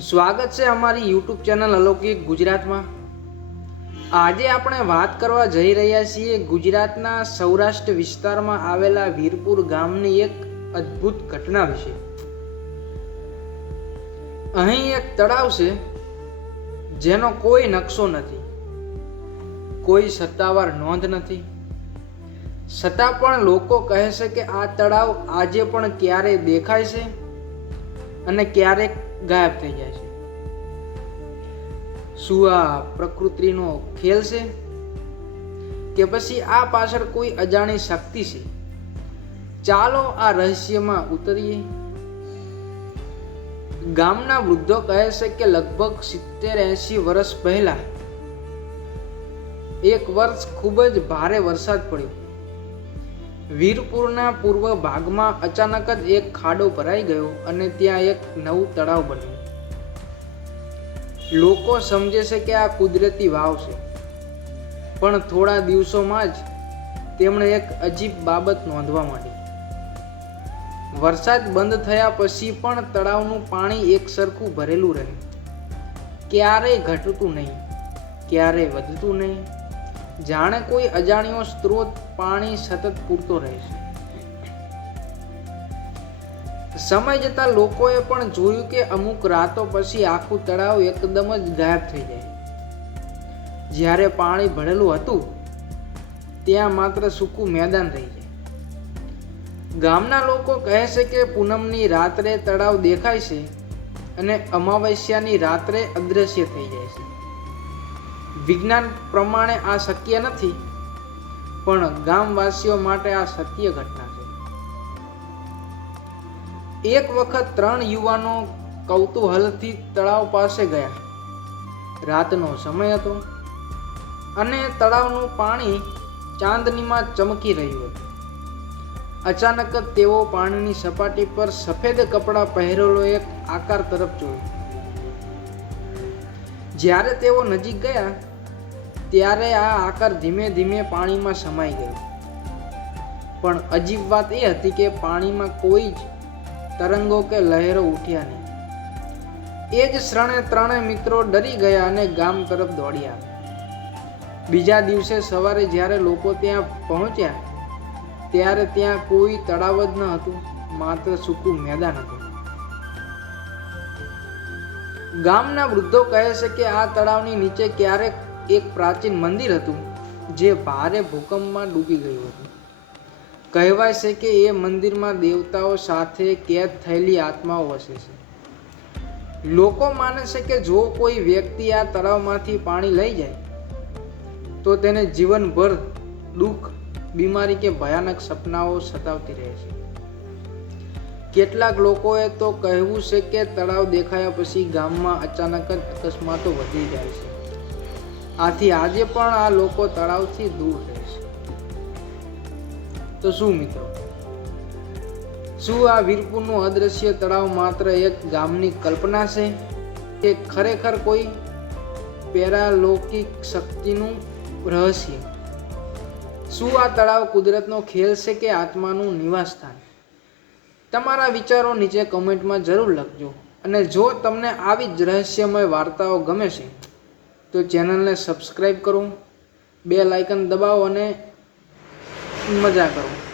સ્વાગત છે અમારી યુટ્યુબ ચેનલ અલૌકિક ગુજરાતમાં. આજે આપણે વાત કરવા જઈ રહ્યા છીએ ગુજરાતના સૌરાષ્ટ્ર વિસ્તારમાં આવેલા વીરપુર ગામની એક અદ્ભુત ઘટના વિશે. અહીં એક તળાવ છે, જેનો કોઈ નકશો નથી. કોઈ સત્તાવાર નોંધ નથી. છતાં પણ લોકો કહે છે કે આ તળાવ આજે પણ ક્યારે દેખાય છે અને ક્યારેક ગાયબ થઈ જાય છે. શું આ પ્રકૃતિનો ખેલ છે? કે પછી આ પાછળ કોઈ અજાણી શક્તિ છે? ચાલો આ રહસ્યમાં ઉતરીએ. ગામના વૃદ્ધો કહે છે કે લગભગ સિત્તેર એંશી વર્ષ પહેલા એક વર્ષ ખૂબ જ ભારે વરસાદ પડ્યો. વીરપુરના પૂર્વ ભાગમાં અચાનક જ એક ખાડો ભરાઈ ગયો અને ત્યાં એક નવું તળાવ બન્યું. લોકો સમજે છે કે આ કુદરતી વાવ છે. પણ થોડા દિવસોમાં જ તેમણે એક અજીબ બાબત નોંધવા માંડી. વરસાદ બંધ થયા પછી પણ તળાવનું પાણી એક સરખું ભરેલું રહે. ક્યારેય ઘટતું નહીં, ક્યારેય વધતું નહીં જાણે કોઈ અજાણ્યો સ્ત્રોત પાણી સતત પૂરતો રહે છે. સમય જતાં લોકોએ પણ જોયું કે અમુક રાતો પછી આખું તળાવ એકદમ જ ગાયબ થઈ જાય. જ્યારે પાણી ભરેલું હતું, ત્યાં માત્ર સૂકું મેદાન રહી જાય. ગામના લોકો કહે છે કે પૂનમની રાત્રે તળાવ દેખાય છે અને અમાવસ્યાની રાત્રે અદ્રશ્ય થઈ જાય છે. વિજ્ઞાન પ્રમાણે આ શક્ય નથી, પણ ગામવાસીઓ માટે આ સત્ય ઘટના છે. એક વખત ત્રણ યુવાનો કૌતૂહલથી તળાવ પાસે ગયા. રાતનો સમય હતો અને તળાવનું પાણી ચાંદનીમાં ચમકી રહ્યું હતું. અચાનક જ તેઓ પાણીની સપાટી પર સફેદ કપડાં પહેરેલો એક આકાર તરફ જોયો. જ્યારે તેઓ નજીક ગયા ત્યારે આ આકાર ધીમે ધીમે પાણીમાં સમાઈ ગયો. પણ અજીબ વાત એ હતી કે પાણીમાં કોઈ જ તરંગો કે લહેરો ઉઠ્યા નહીં. એ જ ક્ષણે ત્રણેય મિત્રો ડરી ગયા અને ગામ તરફ દોડ્યા. બીજા દિવસે સવારે જ્યારે લોકો ત્યાં પહોંચ્યા, ત્યારે ત્યાં કોઈ તળાવ જ ન હતું, માત્ર સૂકું મેદાન હતું. ગામના વૃદ્ધો કહે છે કે આ તળાવની નીચે ક્યારેક એક પ્રાચીન મંદિર હતું, જે ભારે ભૂકંપમાં ડૂબી ગયું હતું. કહેવાય છે કે એ મંદિરમાં દેવતાઓ સાથે કેદ થયેલી આત્માઓ વસે છે. લોકો માને છે કે જો કોઈ વ્યક્તિ આ તળાવમાંથી પાણી લઈ જાય, તો તેને જીવનભર દુઃખ, બીમારી કે ભયાનક સપનાઓ સતાવતી રહે છે. કેટલાક લોકોએ તો કહેવું છે કે તળાવ દેખાયા પછી ગામમાં અચાનક જ અકસ્માતો વધી જાય છે. આથી આજે પણ આ લોકો તળાવથી દૂર રહે છે. તો શું મિત્રો? શું આ વીરપુરનું અદ્રશ્ય તળાવ માત્ર એક ગામની કલ્પના છે કે ખરેખર કોઈ પેરાલૌકિક શક્તિનું રહસ્ય? શું આ તળાવ કુદરતનો ખેલ છે કે આત્માનું નિવાસસ્થાન? તમારા વિચારો નીચે કમેન્ટમાં જરૂર લખજો અને જો તમને આવી જ રહસ્યમય વાર્તાઓ ગમે છે તો ચેનલને સબસ્ક્રાઈબ કરો બે લાઇકન દબાવો અને મજા કરો.